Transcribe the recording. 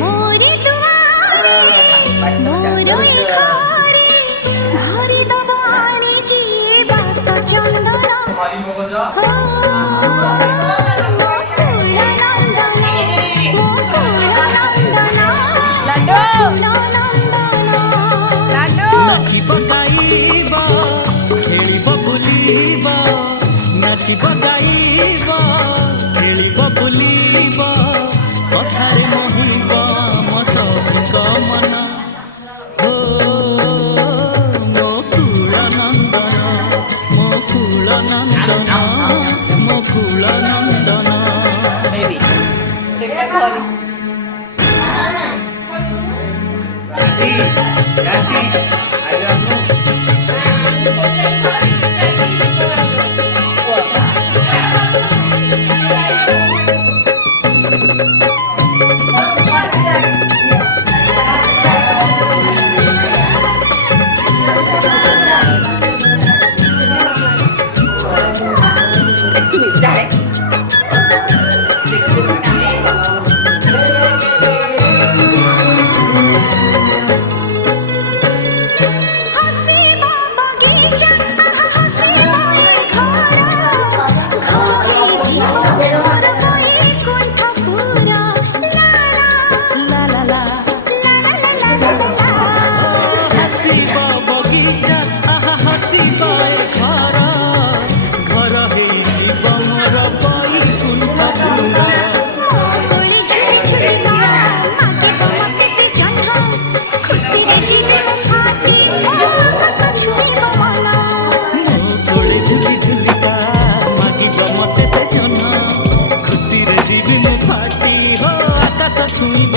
मोरे दुआरे मोरो ए घरे भरि दबाणी जिए बास चंदन हो नाचिब गाइब खेलिब बुलिब कथारे मोहिब मो सबुक मन हो मो कुल नंदन मो कुल नंदन मो कुल नंदन